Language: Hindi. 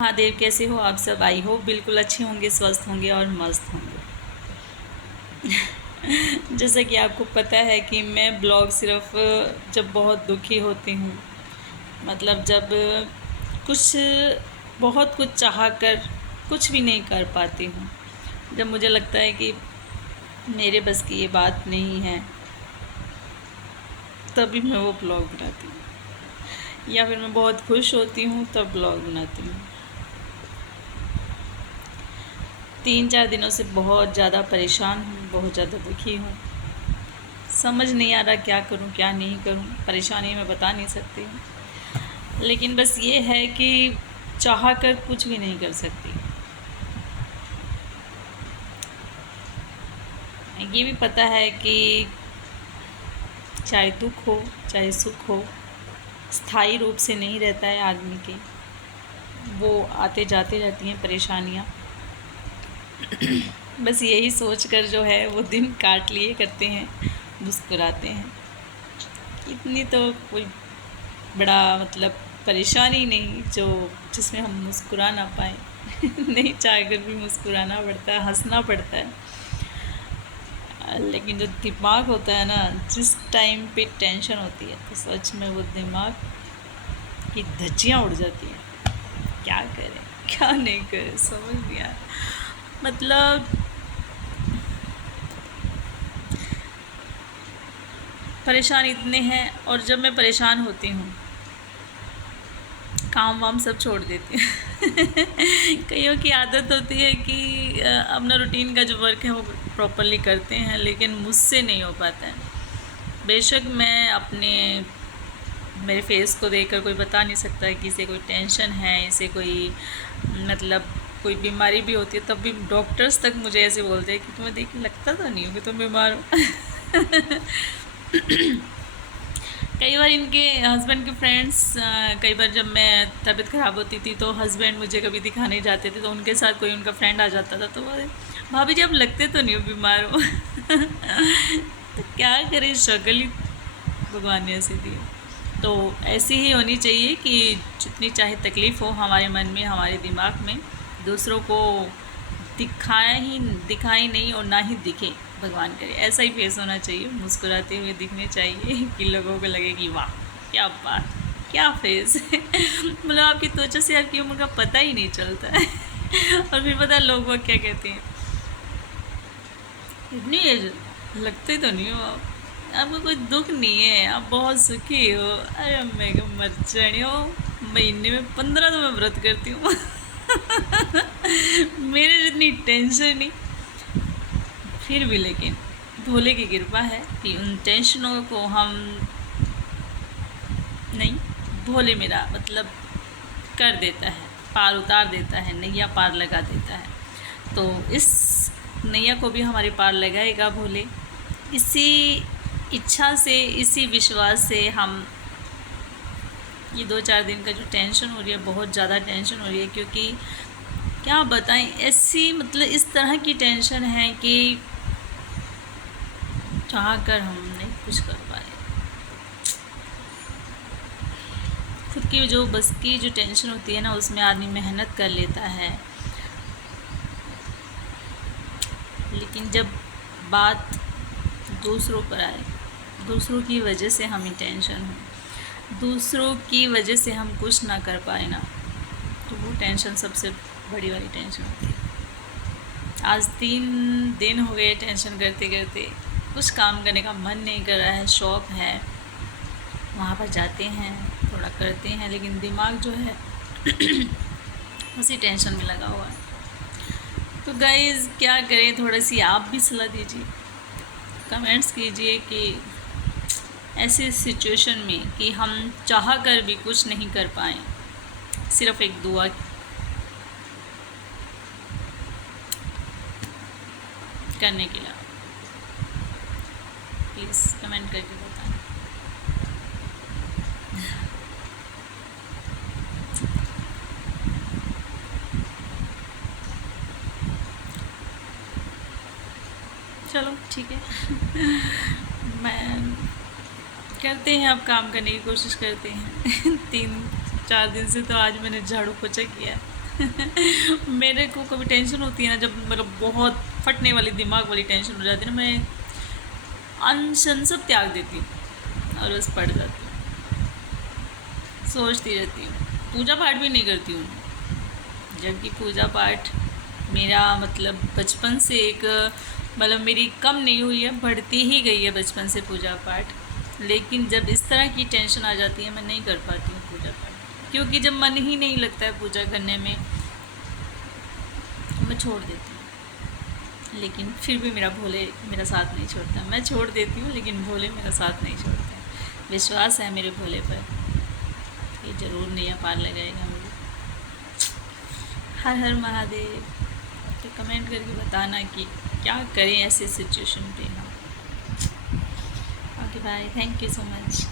महादेव, कैसे हो आप सब? आई हो बिल्कुल अच्छे होंगे, स्वस्थ होंगे और मस्त होंगे। जैसा कि आपको पता है कि मैं ब्लॉग सिर्फ जब बहुत दुखी होती हूँ, मतलब जब कुछ बहुत कुछ चाह कर कुछ भी नहीं कर पाती हूँ, जब मुझे लगता है कि मेरे बस की ये बात नहीं है, तभी मैं वो ब्लॉग बनाती हूँ। या फिर मैं बहुत खुश होती हूँ तब ब्लॉग बनाती हूँ। 3-4 दिनों से बहुत ज़्यादा परेशान हूँ, बहुत ज़्यादा दुखी हूँ। समझ नहीं आ रहा क्या करूँ क्या नहीं करूँ। परेशानी मैं बता नहीं सकती हूँ, लेकिन बस ये है कि चाह कर कुछ भी नहीं कर सकती। ये भी पता है कि चाहे दुख हो चाहे सुख हो, स्थायी रूप से नहीं रहता है आदमी के, वो आते जाते रहती हैं परेशानियाँ। बस यही सोच कर जो है वो दिन काट लिए करते हैं, मुस्कुराते हैं। इतनी तो कोई बड़ा मतलब परेशानी नहीं जो जिसमें हम मुस्कुरा ना पाए। नहीं चाह कर भी मुस्कुराना पड़ता है, हंसना पड़ता है। लेकिन जो दिमाग होता है ना, जिस टाइम पे टेंशन होती है तो सच में वो दिमाग की धज्जियाँ उड़ जाती हैं। क्या करें क्या नहीं करें समझ नहीं आ रहा। मतलब परेशान इतने हैं, और जब मैं परेशान होती हूँ काम वाम सब छोड़ देती हैं। कईयों की आदत होती है कि अपना रूटीन का जो वर्क है वो प्रॉपरली करते हैं, लेकिन मुझसे नहीं हो पाता है। बेशक मैं अपने मेरे फेस को देखकर कोई बता नहीं सकता है कि इसे कोई टेंशन है, इसे कोई मतलब कोई बीमारी भी होती है, तब भी डॉक्टर्स तक मुझे ऐसे बोलते हैं कि तुम्हें देख के लगता तो नहीं हो कि तुम बीमार हो। कई बार इनके हस्बैंड के फ्रेंड्स, कई बार जब मैं तबीयत ख़राब होती थी तो हस्बैंड मुझे कभी दिखाने जाते थे, तो उनके साथ कोई उनका फ्रेंड आ जाता था तो वो, भाभी जी आप लगते तो नहीं हो बीमार हो। तो क्या करें, स्ट्रगल ही भगवान ने ऐसे दिए। तो ऐसी ही होनी चाहिए कि जितनी चाहे तकलीफ़ हो हमारे मन में, हमारे दिमाग में, दूसरों को दिखाए नहीं और ना ही दिखे, भगवान करे ऐसा ही फेस होना चाहिए। मुस्कुराते हुए दिखने चाहिए कि लोगों को लगे कि वाह क्या बात, क्या फेस है। मतलब आपकी त्वचा से आपकी उम्र का पता ही नहीं चलता है। और फिर पता है लोग वो क्या कहते हैं, इतनी एज लगते तो नहीं हो आप, आपको कोई दुख नहीं है, आप बहुत सुखी हो। अरे मैं क्या मर जानी हो, महीने में 15 तो मैं व्रत करती हूँ। मेरे जितनी टेंशन नहीं, फिर भी लेकिन भोले की कृपा है कि उन टेंशनों को हम नहीं, भोले मेरा मतलब कर देता है, पार उतार देता है, नैया पार लगा देता है। तो इस नैया को भी हमारे पार लगाएगा भोले। इसी इच्छा से, इसी विश्वास से हम ये 2-4 दिन का जो टेंशन हो रही है, बहुत ज़्यादा टेंशन हो रही है, क्योंकि क्या बताएं, ऐसी मतलब इस तरह की टेंशन है कि चाह कर हम नहीं कुछ कर पाए। खुद की जो बस की जो टेंशन होती है ना, उसमें आदमी मेहनत कर लेता है, लेकिन जब बात दूसरों पर आए, दूसरों की वजह से हमें टेंशन हो, दूसरों की वजह से हम कुछ ना कर पाए ना, तो वो टेंशन सबसे बड़ी वाली टेंशन होती है। आज 3 दिन हो गए टेंशन करते करते, कुछ काम करने का मन नहीं कर रहा है। शॉप है, वहाँ पर जाते हैं, थोड़ा करते हैं, लेकिन दिमाग जो है उसी टेंशन में लगा हुआ है। तो गाइज़ क्या करें, थोड़ी सी आप भी सलाह दीजिए, कमेंट्स कीजिए कि ऐसी सिचुएशन में कि हम चाह कर भी कुछ नहीं कर पाएँ, सिर्फ़ एक दुआ करने के लिए, प्लीज़ कमेंट करके बताएं। चलो ठीक है। मैं करते हैं, अब काम करने की कोशिश करते हैं। 3-4 दिन से तो आज मैंने झाड़ू पोछा किया, मेरे को कभी टेंशन होती है ना, जब मतलब बहुत फटने वाली दिमाग वाली टेंशन हो जाती है ना, मैं अनशन सब त्याग देती हूँ और बस पढ़ जाती हूँ, सोचती रहती हूँ। पूजा पाठ भी नहीं करती हूँ, जबकि पूजा पाठ मेरा मतलब बचपन से एक मतलब मेरी कम नहीं हुई है, बढ़ती ही गई है बचपन से पूजा पाठ। लेकिन जब इस तरह की टेंशन आ जाती है मैं नहीं कर पाती हूँ पूजा पाठ, क्योंकि जब मन ही नहीं लगता है पूजा करने में मैं छोड़ देती हूँ। लेकिन फिर भी मेरा भोले मेरा साथ नहीं छोड़ता, मैं छोड़ देती हूँ लेकिन भोले मेरा साथ नहीं छोड़ते। विश्वास है मेरे भोले पर, ये ज़रूर नैया पार लगाएगा मुझे। हर हर महादेव। तो कमेंट करके बताना कि क्या करें ऐसे सिचुएशन पे हम। Okay bye, thank you so much.